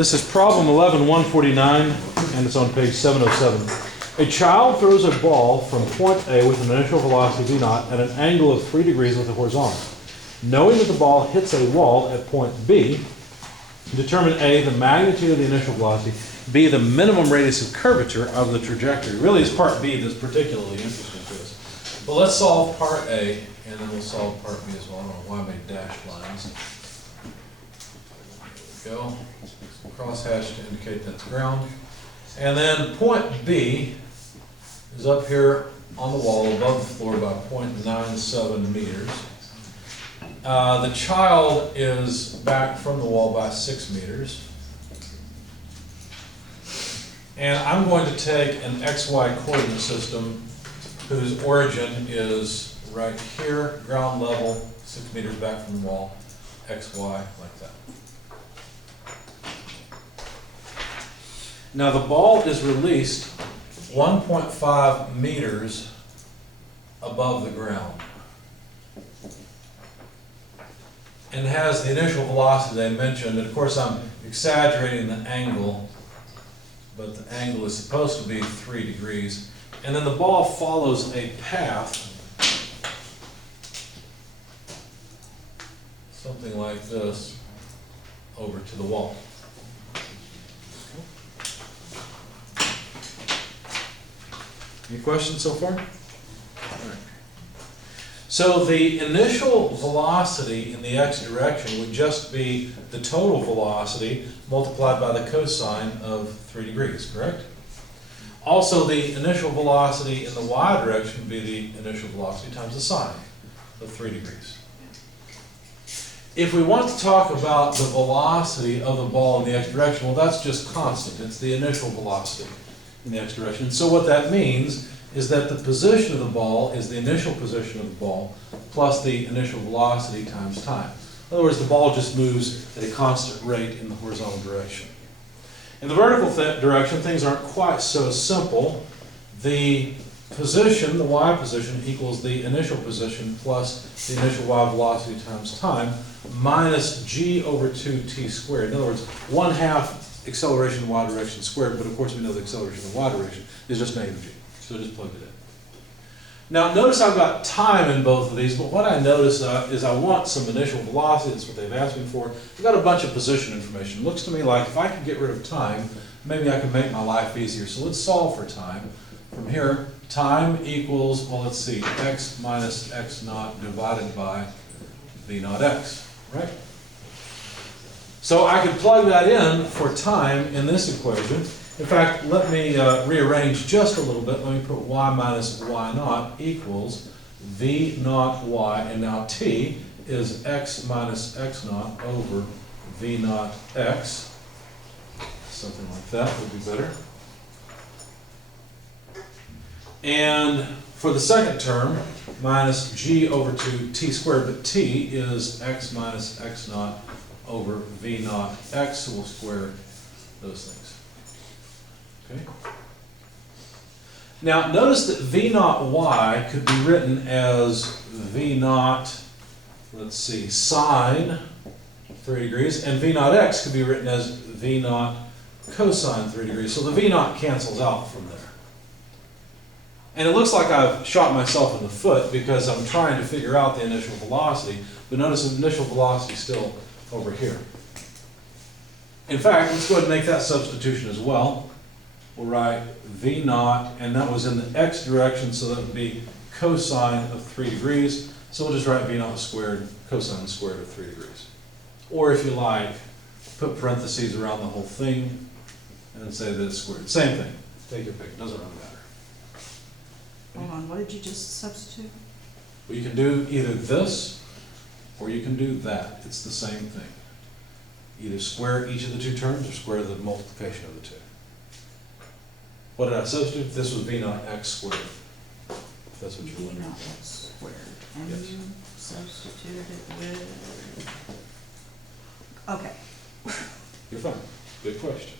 This is problem 11-149, and it's on page 707. A child throws a ball from point A with an initial velocity v naught at an angle of 3 degrees with the horizontal. Knowing that the ball hits a wall at point B, determine A, the magnitude of the initial velocity, B, the minimum radius of curvature of the trajectory. Really, it's part B that's particularly interesting to us. But let's solve part A, and then we'll solve part B as well. I don't know why I made dashed lines. There we go. Crosshatch to indicate that's ground. And then point B is up here on the wall above the floor by 0.97 meters. The child is back from the wall by 6 meters. And I'm going to take an XY coordinate system whose origin is right here, ground level, 6 meters back from the wall, XY, like that. Now the ball is released 1.5 meters above the ground and has the initial velocity I mentioned. And of course I'm exaggerating the angle, but the angle is supposed to be 3 degrees. And then the ball follows a path, something like this, over to the wall. Any questions so far? All right. So the initial velocity in the x direction would just be the total velocity multiplied by the cosine of 3 degrees, correct? Also, the initial velocity in the y direction would be the initial velocity times the sine of 3 degrees. If we want to talk about the velocity of the ball in the x direction, well, that's just constant. It's the initial velocity in the x direction. And so what that means is that the position of the ball is the initial position of the ball plus the initial velocity times time. In other words, the ball just moves at a constant rate in the horizontal direction. In the vertical direction, things aren't quite so simple. The position, the y position, equals the initial position plus the initial y velocity times time minus g over 2t squared. In other words, 1/2 acceleration in y direction squared, but of course we know the acceleration in y direction is just negative g. So just plug it in. Now notice I've got time in both of these, but what I notice is I want some initial velocity. That's what they've asked me for. I've got a bunch of position information. It looks to me like if I could get rid of time, maybe I can make my life easier. So let's solve for time. From here, time equals, well, let's see, x minus x naught divided by v naught x, right? So I can plug that in for time in this equation. In fact, let me rearrange just a little bit. Let me put y minus y naught equals v naught y, and now t is x minus x naught over v naught x. Something like that would be better. And for the second term, minus g over 2t squared, but t is x minus x naught over v naught x, so we'll square those things. Okay. Now notice that v naught y could be written as v naught, let's see, sine 3 degrees, and v naught x could be written as v naught cosine 3 degrees. So the v naught cancels out from there. And it looks like I've shot myself in the foot because I'm trying to figure out the initial velocity, but notice the initial velocity is still over here. In fact, let's go ahead and make that substitution as well. We'll write v naught, and that was in the x direction, so that would be cosine of 3 degrees. So we'll just write v naught squared, cosine squared of 3 degrees. Or if you like, put parentheses around the whole thing and say that it's squared. Same thing. Take your pick. Doesn't really matter. Hold on, what did you just substitute? Well, you can do either this or you can do that. It's the same thing. Either square each of the two terms or square the multiplication of the two. What did I substitute? This was v naught x squared. If that's what you're V wondering. naught x squared. And Yes. you substituted it with... Okay. You're fine. Good question.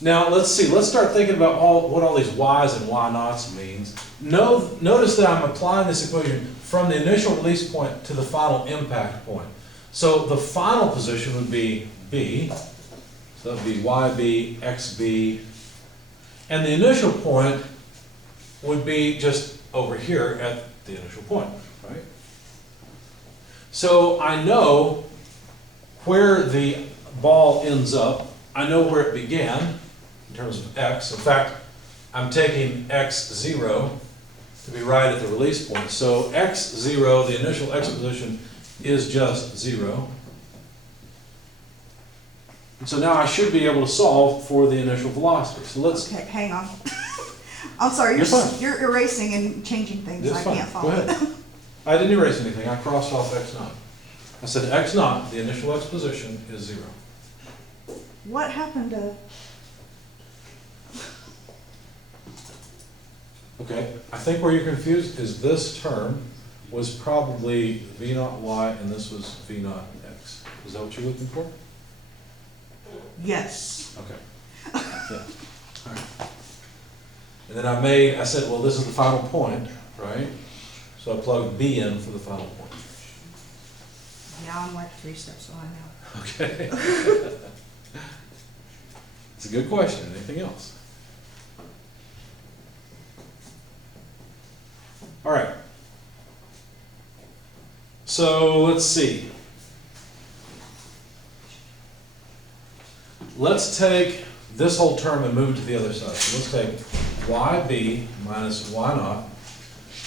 Now let's see. Let's start thinking about what all these y's and y naughts means. Notice that I'm applying this equation from the initial release point to the final impact point. So the final position would be b. So that would be yb, xb. And the initial point would be just over here at the initial point, right? So I know where the ball ends up. I know where it began in terms of x. In fact, I'm taking x0 to be right at the release point. So x0, the initial x position, is just 0. And so now I should be able to solve for the initial velocity. So let's. Okay, hang on. I'm sorry, You're fine. you're erasing and changing things, It's I fine. can't Go follow. ahead. I didn't erase anything. I crossed off x0. I said x0, the initial x position, is 0. What happened to, Okay, I think where you're confused is this term was probably v naught y and this was v naught x. Is that what you're looking for? yes. Okay. Yeah. All right. And then I said, well, this is the final point, right? So I plugged b in for the final point. Yeah, I'm like 3 steps behind now. Okay. It's a good question. Anything else? All right. So let's see. Let's take this whole term and move it to the other side. So let's take yb minus y naught.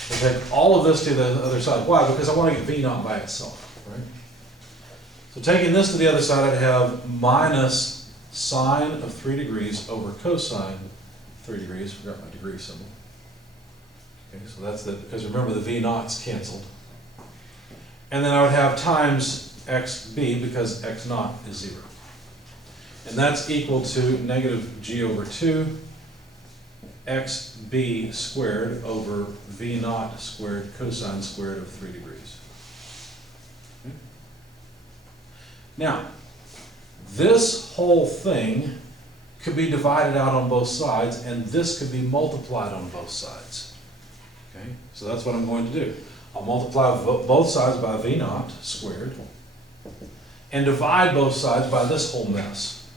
We'll take all of this to the other side. Why? Because I want to get v naught by itself, right? So taking this to the other side, I'd have minus sine of 3 degrees over cosine 3 degrees. Forgot my degree symbol. Okay, so that's the, because remember the v naught's canceled. And then I would have times xb because x naught is 0. And that's equal to negative g over 2 xb squared over v naught squared cosine squared of 3 degrees. Okay. Now, this whole thing could be divided out on both sides, and this could be multiplied on both sides. Okay, so that's what I'm going to do. I'll multiply both sides by v naught squared, and divide both sides by this whole mess.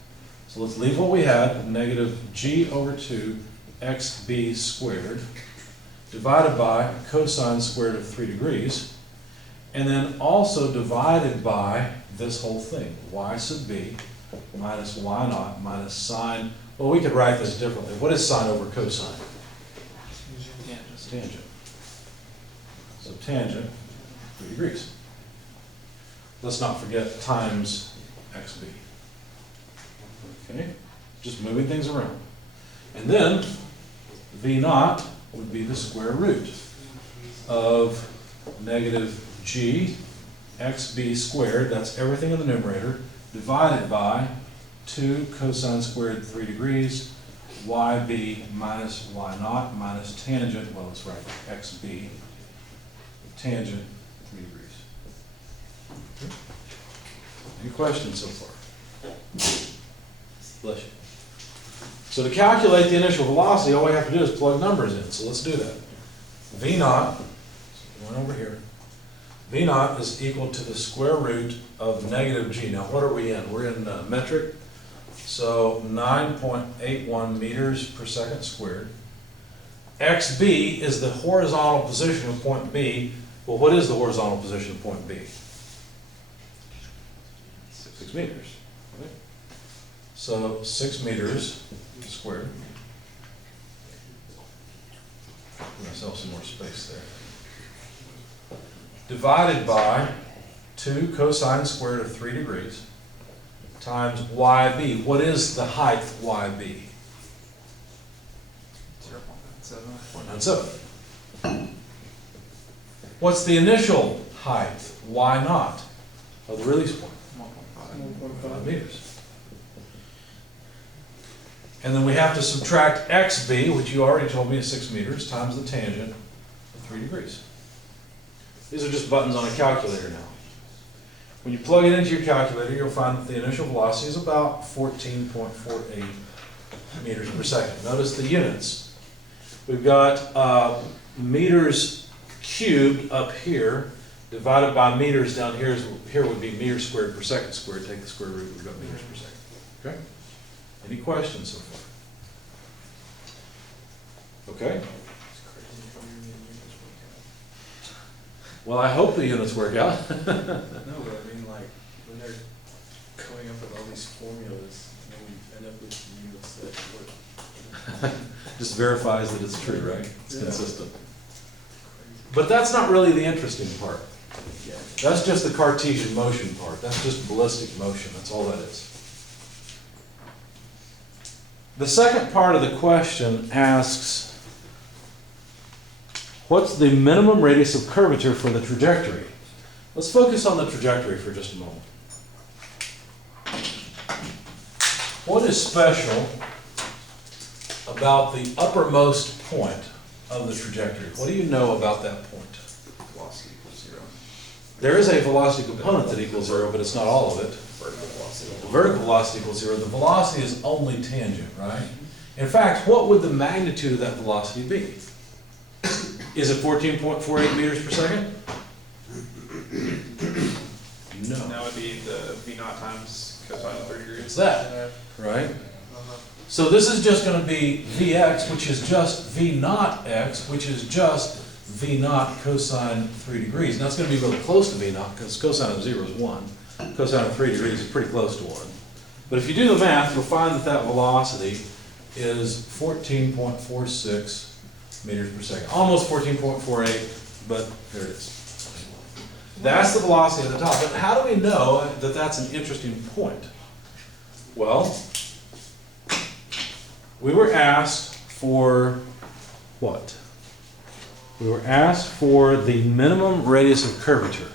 So let's leave what we had, negative g over 2 xb squared, divided by cosine squared of 3 degrees, and then also divided by this whole thing, y sub b minus y naught minus sine. Well, we could write this differently. What is sine over cosine? Tangent. So tangent, 3 degrees. Let's not forget times xb. Okay, just moving things around. And then v naught would be the square root of negative g xb squared, that's everything in the numerator, divided by 2 cosine squared 3 degrees, yb minus y naught minus tangent, well, let's write xb, tangent 3 degrees. Okay. Any questions so far? Bless you. So to calculate the initial velocity, all we have to do is plug numbers in. So let's do that. V naught, so going over here, V naught is equal to the square root of negative g. Now what are we in? We're in metric. So 9.81 meters per second squared. xb is the horizontal position of point B. Well, what is the horizontal position of point B? 6 meters. Right? So 6 meters squared. Give myself some more space there. Divided by 2 cosine squared of 3 degrees times yb. What is the height yb? 0.97. What's the initial height y naught of the release point? 1.5 meters. And then we have to subtract xb, which you already told me is 6 meters, times the tangent of 3 degrees. These are just buttons on a calculator now. When you plug it into your calculator, you'll find that the initial velocity is about 14.48 meters per second. Notice the units. We've got meters cubed up here, divided by meters down here would be meters squared per second squared. Take the square root, we've got meters per second. Okay? Any questions so far? Okay? Well, I hope the units work out. No, but I mean, like, when they're coming up with all these formulas, and then we end up with units that work. Just verifies that it's true, right? It's Yeah. consistent. Crazy. But that's not really the interesting part. Yeah. That's just the Cartesian motion part. That's just ballistic motion. That's all that is. The second part of the question asks, what's the minimum radius of curvature for the trajectory? Let's focus on the trajectory for just a moment. What is special about the uppermost point of the trajectory? What do you know about that point? Velocity equals 0. There is a velocity component that equals 0, but it's not all of it. Vertical velocity. The vertical velocity equals 0. The velocity is only tangent, right? In fact, what would the magnitude of that velocity be? Is it 14.48 meters per second? No. That would be the V naught times cosine of 30 degrees. It's that, right? So this is just going to be Vx, which is just V naught x, which is just V naught cosine 3 degrees. Now it's going to be really close to V naught because cosine of 0 is 1. Cosine of 3 degrees is pretty close to 1. But if you do the math, you'll find that that velocity is 14.46 meters per second. Almost 14.48, but there it is. That's the velocity at the top. But how do we know that that's an interesting point? Well, we were asked for what? We were asked for the minimum radius of curvature.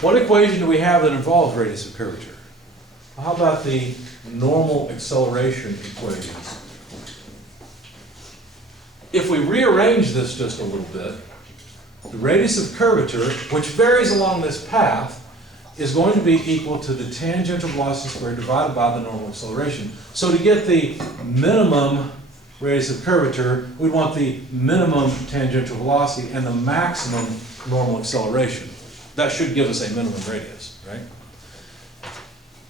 What equation do we have that involves radius of curvature? Well, how about the normal acceleration equation? If we rearrange this just a little bit, the radius of curvature, which varies along this path, is going to be equal to the tangential velocity squared divided by the normal acceleration. So to get the minimum radius of curvature, we want the minimum tangential velocity and the maximum normal acceleration. That should give us a minimum radius, right?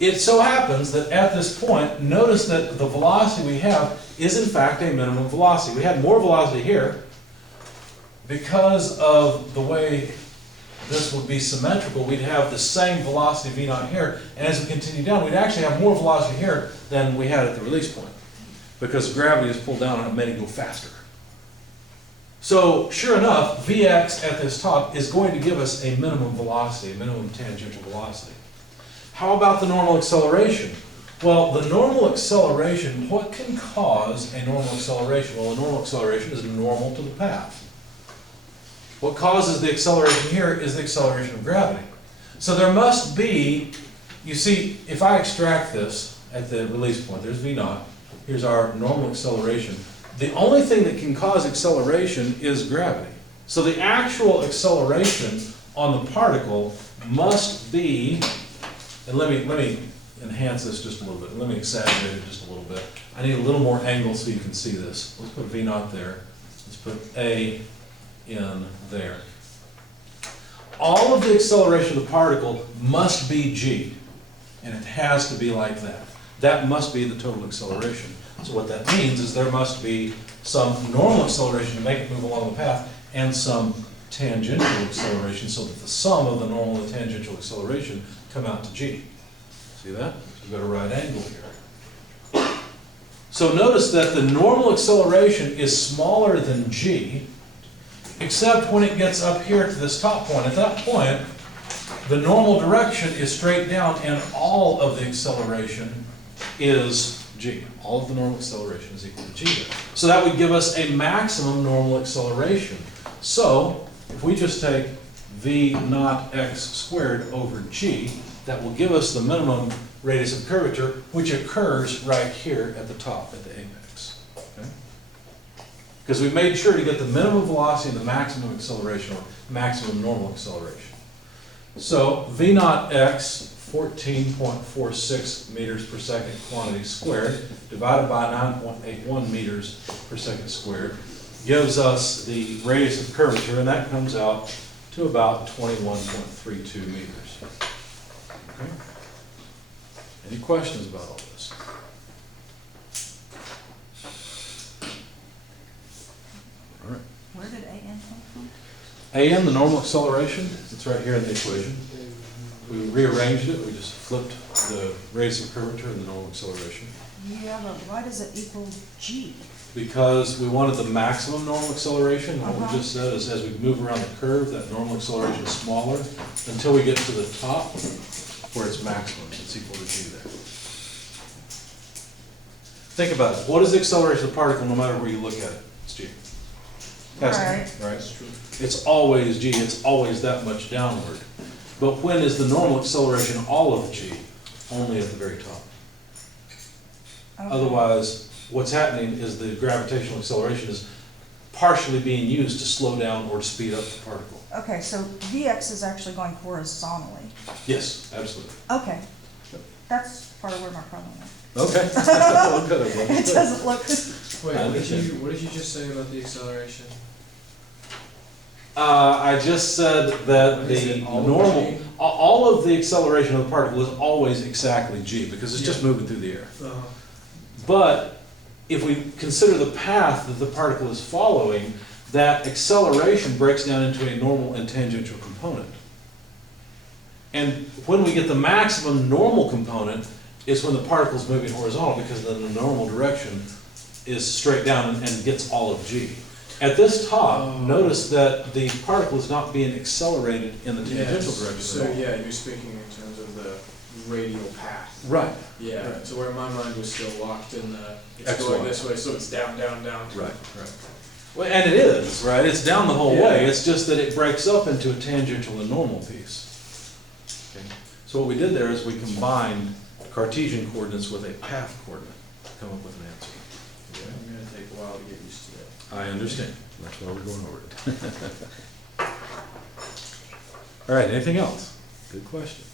It so happens that at this point, notice that the velocity we have is in fact a minimum velocity. We had more velocity here because of the way this would be symmetrical. We'd have the same velocity v naught here, and as we continue down, we'd actually have more velocity here than we had at the release point because gravity is pulled down and it made it go faster. So sure enough, Vx at this top is going to give us a minimum velocity, a minimum tangential velocity. How about the normal acceleration? Well, the normal acceleration, what can cause a normal acceleration? Well, a normal acceleration is normal to the path. What causes the acceleration here is the acceleration of gravity. So there must be, you see, if I extract this at the release point, there's V naught, here's our normal acceleration. The only thing that can cause acceleration is gravity. So the actual acceleration on the particle must be, and let me enhance this just a little bit. Let me exaggerate it just a little bit. I need a little more angle so you can see this. Let's put V naught there. Let's put A in there. All of the acceleration of the particle must be g, and it has to be like that. That must be the total acceleration. So what that means is there must be some normal acceleration to make it move along the path and some tangential acceleration so that the sum of the normal and tangential acceleration come out to g. See that? You've got a right angle here. So notice that the normal acceleration is smaller than g, except when it gets up here to this top point. At that point, the normal direction is straight down and all of the acceleration is g. All of the normal acceleration is equal to g there. So that would give us a maximum normal acceleration. So if we just take v naught x squared over g, that will give us the minimum radius of curvature, which occurs right here at the top, at the apex. Okay? Because we made sure to get the minimum velocity and the maximum acceleration, or maximum normal acceleration. So v naught x, 14.46 meters per second quantity squared, divided by 9.81 meters per second squared, gives us the radius of curvature, and that comes out to about 21.32 meters. Okay. Any questions about all this? All right. Where did AN come from? AN, the normal acceleration, it's right here in the equation. We rearranged it, we just flipped the radius of curvature and the normal acceleration. Yeah, but why does it equal G? Because we wanted the maximum normal acceleration, and what Uh-huh. we just said is as we move around the curve, that normal acceleration is smaller until we get to the top where it's maximum, it's equal to G there. Think about it, what is the acceleration of the particle no matter where you look at it? It's G. Has to be, right? It's always G, it's always that much downward. But when is the normal acceleration all of G? Only at the very top. Okay. Otherwise, what's happening is the gravitational acceleration is partially being used to slow down or to speed up the particle. Okay, so Vx is actually going horizontally. Yes, absolutely. Okay, that's part of where my problem is. Okay. It doesn't look, Wait, I what did understand. what did you just say about the acceleration? I just said that Is the it all of normal, G? all of the acceleration of the particle is always exactly G, because it's just Yeah. moving through the air. Uh-huh. But if we consider the path that the particle is following, that acceleration breaks down into a normal and tangential component. And when we get the maximum normal component is when the particle's moving horizontal, because then the normal direction is straight down and gets all of G. At this top, Oh. notice that the particle is not being accelerated in the tangential Yes. direction So, at all. yeah, you're speaking in terms of the radial path. Right. Yeah, Right. so where my mind was still locked in the, it's X, going Y. this way, so it's down, down, down. Right, right. Well, and it is, right? It's down the whole Yeah. way. It's just that it breaks up into a tangential and normal piece. Okay. So what we did there is we combined Cartesian coordinates with a path coordinate to come up with an answer. Yeah, I'm gonna take a while to get used to that. I understand. That's why we're going over it. All right, anything else? Good questions.